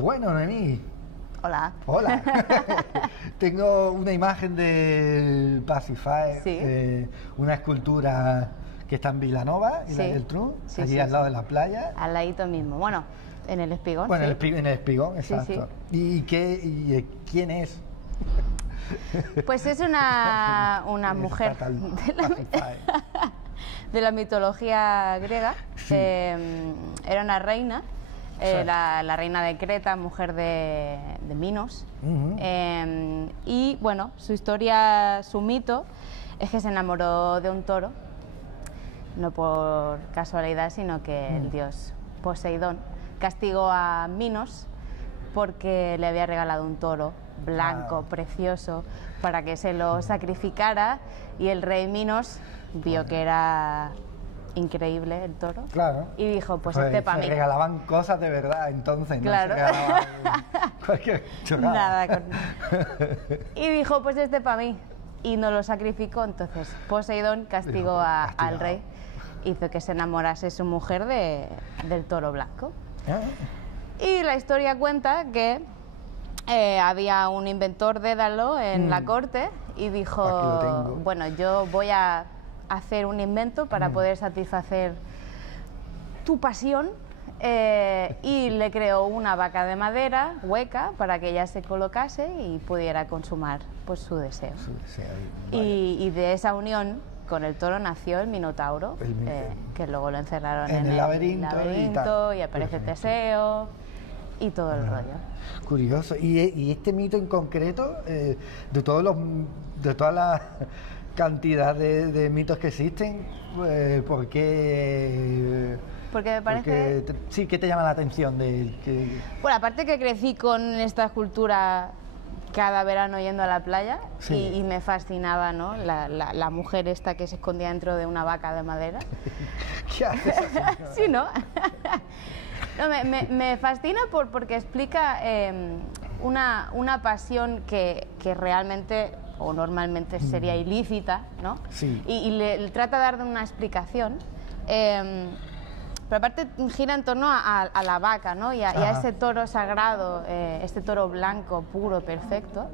Bueno, Noemí. Hola. Hola. Tengo una imagen del Pacify, Sí. una escultura que está en Vilanova, y Sí. la del Tru, Sí, allí sí, al lado sí. de la playa. Al ladito mismo. Bueno, en el Espigón. Bueno, sí. en el Espigón, exacto. Sí. ¿Quién es? Pues es una mujer Está tal de Pacify. la mitología griega. Sí. Era una reina, Sí. la reina de Creta, mujer de Minos. Ujú. Y bueno, su historia, su mito, es que se enamoró de un toro, no por casualidad, sino que el dios Poseidón castigó a Minos porque le había regalado un toro blanco, Wow. precioso, para que se lo sacrificara, y el rey Minos vio que era increíble el toro, Claro. y dijo, pues Joder, este para se mí. regalaban cosas de verdad entonces, Claro. no se regalaban cualquier chorrada. Nada y dijo, pues este para mí, y no lo sacrificó. Entonces Poseidón castigó Dijo, al castigado. rey, hizo que se enamorase su mujer del toro blanco. Y la historia cuenta que había un inventor Dédalo en la corte y Aquí lo dijo, tengo. bueno, yo voy a hacer un invento para poder satisfacer tu pasión, y le creó una vaca de madera hueca para que ella se colocase y pudiera consumar pues su deseo. Sí, vaya. Y de esa unión con el toro nació el Minotauro, El mi- que luego lo encerraron en el laberinto y aparece Perfecto. Teseo y todo el rollo. Curioso. Y este mito en concreto, de toda la cantidad de mitos que existen, ¿por qué? Porque me parece... Sí, ¿qué te llama la atención de él? Bueno, aparte que crecí con esta cultura cada verano yendo a la playa, Sí. y me fascinaba, ¿no? La mujer esta que se escondía dentro de una vaca de madera. ¿Qué haces así? Sí, ¿no? No, me fascina porque explica una pasión que realmente o normalmente sería ilícita, ¿no? Sí. Y le trata de dar una explicación. Pero aparte gira en torno a la vaca, ¿no? Y a Ajá. ese toro sagrado, este toro blanco, puro, perfecto.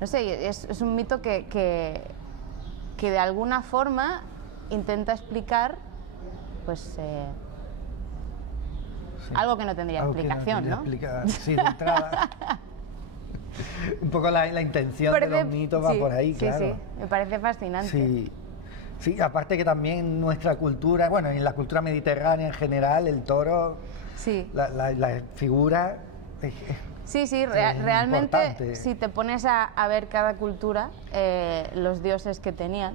No sé, es un mito que de alguna forma intenta explicar, pues, Sí. algo que no tendría Algo que explicación, tendría ¿no? Sí, de entrada. Un poco la intención de los mitos va sí, por ahí, sí, claro. sí, me parece fascinante. Sí. Sí, aparte que también en nuestra cultura, bueno, en la cultura mediterránea en general, el toro, Sí. la figura... Sí, sí, Es realmente importante. si te pones a ver cada cultura, los dioses que tenían,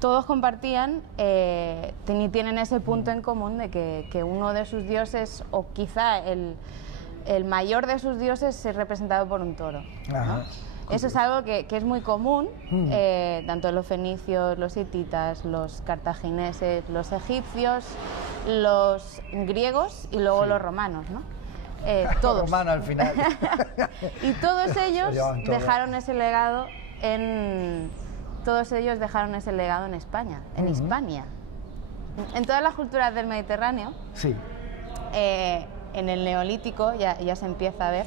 todos compartían, tienen ese punto en común de que uno de sus dioses, o quizá el mayor de sus dioses, es representado por un toro, ¿no? Ajá. Eso es algo que es muy común, tanto los fenicios, los hititas, los cartagineses, los egipcios, los griegos y luego Sí. los romanos, ¿no? Todos. Romano al final. Y todos ellos llevaban todo. dejaron ese legado en... Todos ellos dejaron ese legado en España, en Hispania. En todas las culturas del Mediterráneo, Sí. en el Neolítico ya se empieza a ver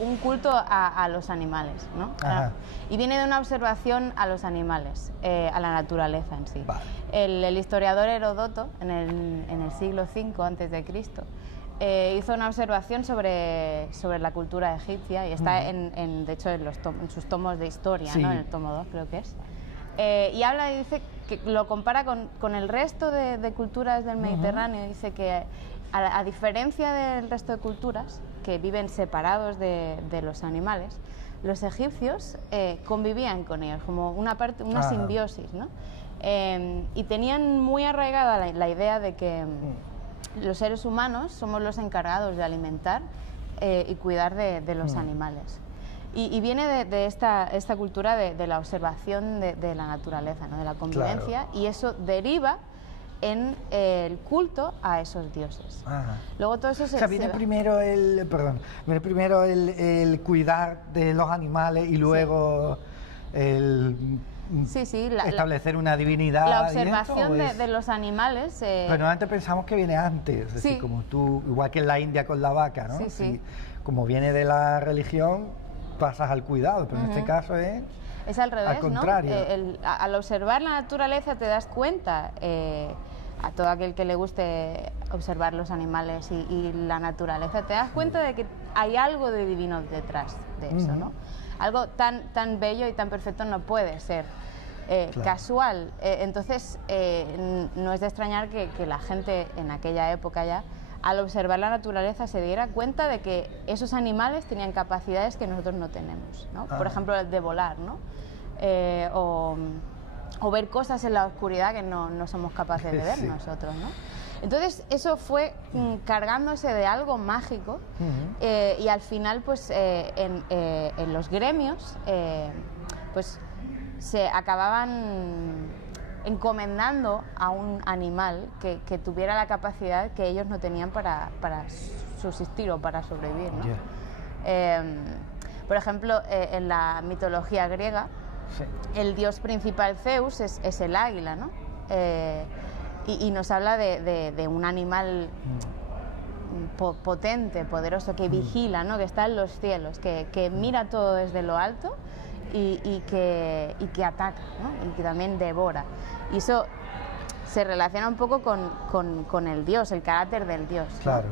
un culto a los animales, ¿no? Ajá. Y viene de una observación a los animales, a la naturaleza en sí. Vale. El historiador Heródoto, en el siglo V a.C., hizo una observación sobre la cultura egipcia, y está de hecho en sus tomos de historia, Sí. ¿no? En el tomo 2 creo que es. Y habla y dice que lo compara con el resto de culturas del Mediterráneo. Dice que a diferencia del resto de culturas que viven separados de los animales, los egipcios convivían con ellos como una Ajá. simbiosis, ¿no? Y tenían muy arraigada la idea de que los seres humanos somos los encargados de alimentar y cuidar de los animales. Y viene de esta cultura de la observación de la naturaleza, ¿no? De la convivencia, Claro. y eso deriva en el culto a esos dioses. Ajá. Luego todo eso O sea, viene primero el cuidar de los animales y luego el Sí, establecer una divinidad. La observación y esto, de los animales. Pero normalmente pensamos que viene antes, es decir, como tú, igual que en la India con la vaca, ¿no? Sí. Como viene de la religión, pasas al cuidado, pero en este caso es al revés, al contrario. ¿no? Al observar la naturaleza te das cuenta, a todo aquel que le guste observar los animales y la naturaleza, te das cuenta de que hay algo de divino detrás de eso, ¿no? Algo tan bello y tan perfecto no puede ser casual. Entonces, no es de extrañar que la gente en aquella época ya, al observar la naturaleza, se diera cuenta de que esos animales tenían capacidades que nosotros no tenemos, ¿no? Por ejemplo, el de volar, ¿no? O ver cosas en la oscuridad que no somos capaces de ver nosotros, ¿no? Entonces eso fue cargándose de algo mágico y al final pues en los gremios pues se acababan encomendando a un animal que tuviera la capacidad que ellos no tenían para subsistir o para sobrevivir, ¿no? Por ejemplo, en la mitología griega, el dios principal Zeus es el águila, ¿no? Y nos habla de un animal potente, poderoso, que vigila, ¿no? Que está en los cielos, que mira todo desde lo alto y que ataca, ¿no? Y que también devora. Y eso se relaciona un poco con el dios, el carácter del dios, ¿no? Claro.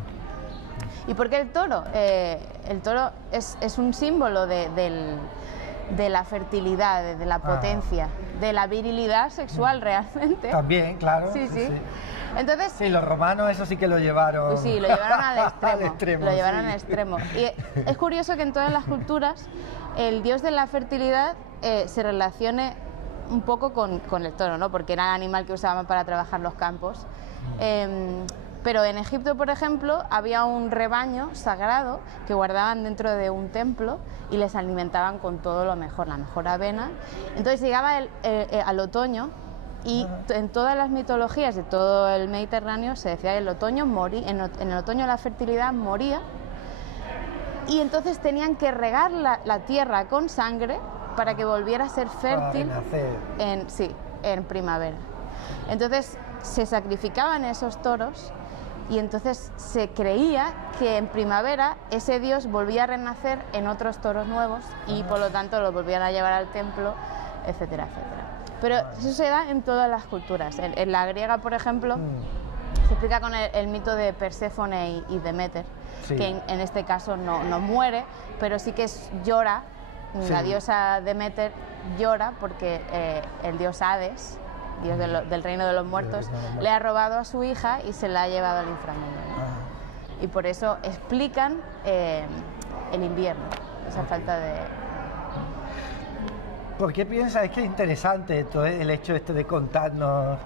¿Y por qué el toro? El toro es un símbolo de la fertilidad, de la potencia, de la virilidad sexual realmente. También, claro. Sí. Entonces, sí, los romanos eso sí que lo llevaron. Pues sí, lo llevaron al extremo. Al extremo, lo llevaron al extremo. Y es curioso que en todas las culturas el dios de la fertilidad se relacione un poco con el toro, ¿no? Porque era el animal que usaban para trabajar los campos. Pero en Egipto, por ejemplo, había un rebaño sagrado que guardaban dentro de un templo y les alimentaban con todo lo mejor, la mejor avena. Entonces llegaba al otoño y en todas las mitologías de todo el Mediterráneo se decía que el otoño en el otoño la fertilidad moría y entonces tenían que regar la tierra con sangre para que volviera a ser fértil en primavera. Entonces se sacrificaban esos toros y entonces se creía que en primavera ese dios volvía a renacer en otros toros nuevos y por lo tanto los volvían a llevar al templo, etcétera, etcétera. Pero eso se da en todas las culturas. En la griega, por ejemplo, se explica con el mito de Perséfone y Deméter, que en este caso no muere, pero sí que llora, la diosa Deméter llora porque el dios Hades, dios del reino de los muertos, le ha robado a su hija y se la ha llevado al inframundo, ¿no? Y por eso explican el invierno, esa falta de... ¿Por qué piensas? Es que es interesante todo el hecho de contarnos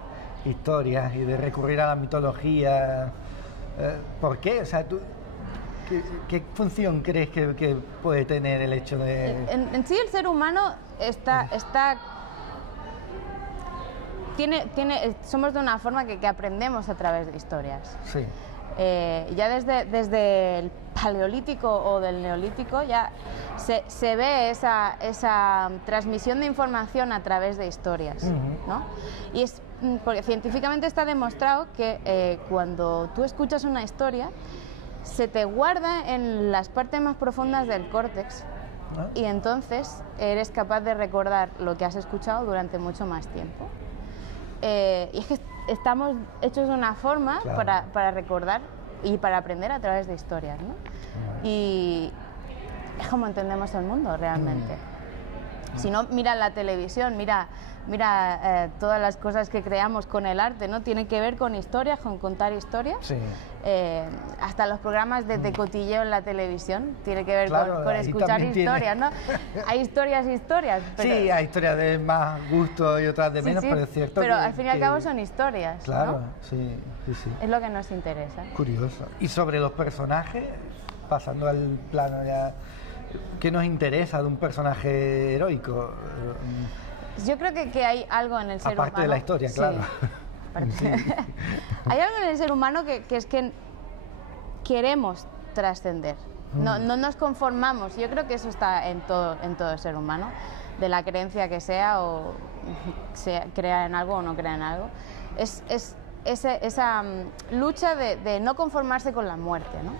historias y de recurrir a la mitología. ¿Por qué? O sea, ¿qué función crees que puede tener el hecho de...? En sí el ser humano somos de una forma que aprendemos a través de historias. Sí. Ya desde el paleolítico o del neolítico ya se ve esa transmisión de información a través de historias, ¿no? Y es porque científicamente está demostrado que cuando tú escuchas una historia se te guarda en las partes más profundas del córtex y entonces eres capaz de recordar lo que has escuchado durante mucho más tiempo. Y es que estamos hechos de una forma para recordar y para aprender a través de historias, ¿no? Y es como entendemos el mundo realmente. Si no, mira la televisión, mira todas las cosas que creamos con el arte, ¿no? Tiene que ver con historias, con contar historias. Sí. Hasta los programas de cotilleo en la televisión tiene que ver con escuchar historias, ¿no? Hay historias y historias. Pero... Sí, hay historias de más gusto y otras de menos, pero es cierto. Pero al fin y al cabo son historias. Claro, ¿no? sí. Es lo que nos interesa. Curioso. Y sobre los personajes, pasando al plano ya, ¿qué nos interesa de un personaje heroico? Yo creo que hay algo en el ser humano... Aparte de la historia, claro. Sí. Hay algo en el ser humano que es que queremos trascender. No nos conformamos. Yo creo que eso está en todo el ser humano, de la creencia que sea o crea en algo o no crea en algo, es esa lucha de no conformarse con la muerte, ¿no?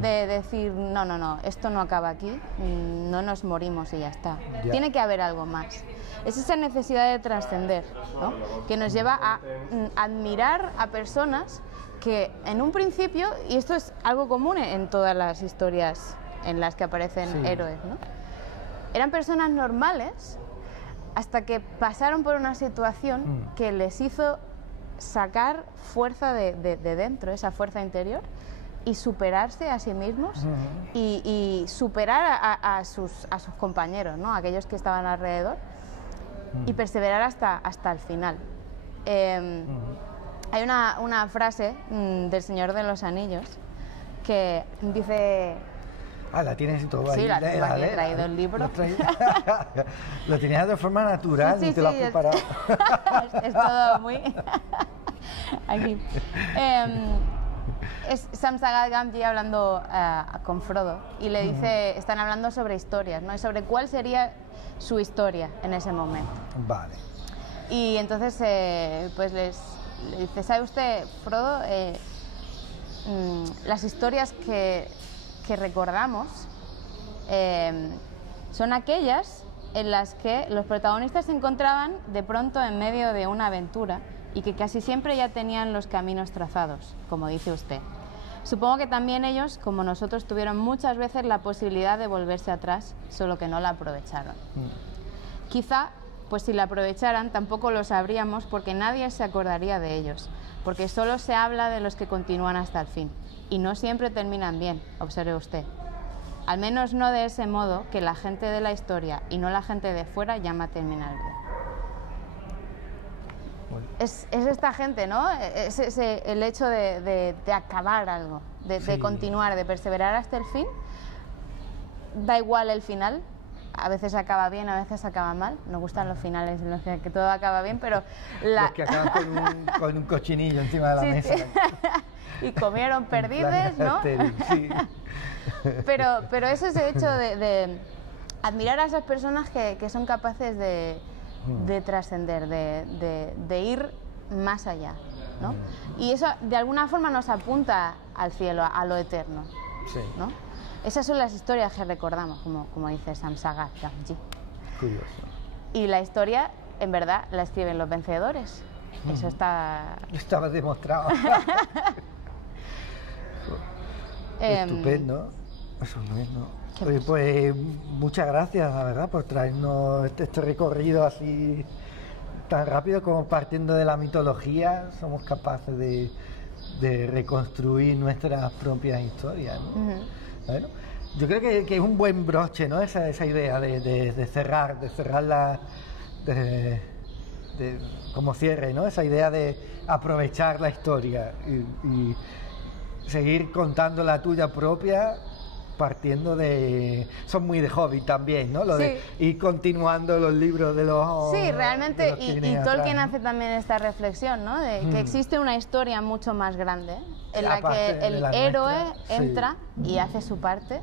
De decir, no, esto no acaba aquí, no nos morimos y ya está. Tiene que haber algo más. Es esa necesidad de trascender, ¿no? Que nos lleva a admirar a personas que en un principio, y esto es algo común en todas las historias en las que aparecen héroes, ¿no? Eran personas normales hasta que pasaron por una situación que les hizo sacar fuerza de dentro, esa fuerza interior, y superarse a sí mismos y superar a sus compañeros, ¿no? Aquellos que estaban alrededor, y perseverar hasta el final. Hay una frase del Señor de los Anillos que dice... la tienes y todo ahí. Sí, la tengo aquí, he traído el libro. Lo tenías de forma natural, sí, ni te lo has preparado. Es todo muy... aquí. Es Samsagat Gamgee hablando con Frodo y le dice, están hablando sobre historias, ¿no? Y sobre cuál sería su historia en ese momento. Vale. Y entonces pues le dice, ¿sabe usted, Frodo? Las historias que recordamos son aquellas en las que los protagonistas se encontraban de pronto en medio de una aventura y que casi siempre ya tenían los caminos trazados, como dice usted. Supongo que también ellos, como nosotros, tuvieron muchas veces la posibilidad de volverse atrás, solo que no la aprovecharon. Quizá, pues si la aprovecharan, tampoco lo sabríamos porque nadie se acordaría de ellos, porque solo se habla de los que continúan hasta el fin, y no siempre terminan bien, observe usted. Al menos no de ese modo que la gente de la historia y no la gente de fuera llama terminar bien. Es esta gente, ¿no? Es el hecho de acabar algo, de continuar, de perseverar hasta el fin. Da igual el final, a veces acaba bien, a veces acaba mal. Nos gustan los finales en los que todo acaba bien, pero... Los que acaban con un cochinillo encima de la mesa. Y comieron perdices, ¿no? Sí. Pero eso es el hecho de admirar a esas personas que son capaces de trascender, de ir más allá, ¿no? Y eso de alguna forma nos apunta al cielo, a lo eterno, ¿no? Esas son las historias que recordamos, como dice Samsagat Gamgee. Curioso. Y la historia, en verdad, la escriben los vencedores. Eso estaba demostrado. Estupendo. Eso no es, ¿no? Oye, pues muchas gracias, la verdad, por traernos este recorrido así tan rápido, como partiendo de la mitología somos capaces de reconstruir nuestras propias historias, ¿no? Bueno, yo creo que es un buen broche, ¿no? Esa idea de cerrarla como cierre, ¿no? Esa idea de aprovechar la historia y seguir contando la tuya propia, partiendo de... Son muy de hobby también, ¿no? Lo de ir continuando los libros de los... Sí, realmente, y Tolkien atrás, hace también esta reflexión, ¿no? De que existe una historia mucho más grande, en la que el héroe entra y hace su parte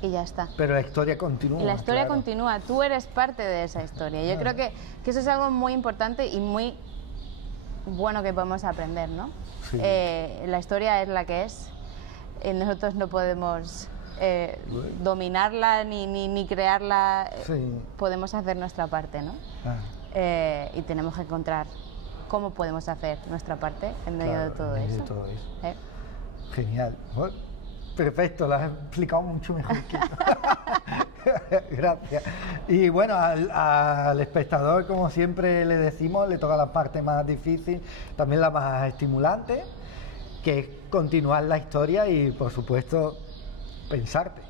y ya está. Pero la historia continúa. Y la historia continúa, tú eres parte de esa historia. Yo creo que eso es algo muy importante y muy bueno que podemos aprender, ¿no? Sí. La historia es la que es, nosotros no podemos... dominarla ni crearla, podemos hacer nuestra parte, ¿no? Y tenemos que encontrar cómo podemos hacer nuestra parte en medio de todo eso. Genial. Bueno, perfecto, lo has explicado mucho mejor que yo. Gracias. Y bueno, al espectador, como siempre le decimos, le toca la parte más difícil, también la más estimulante, que es continuar la historia y, por supuesto, pensarte.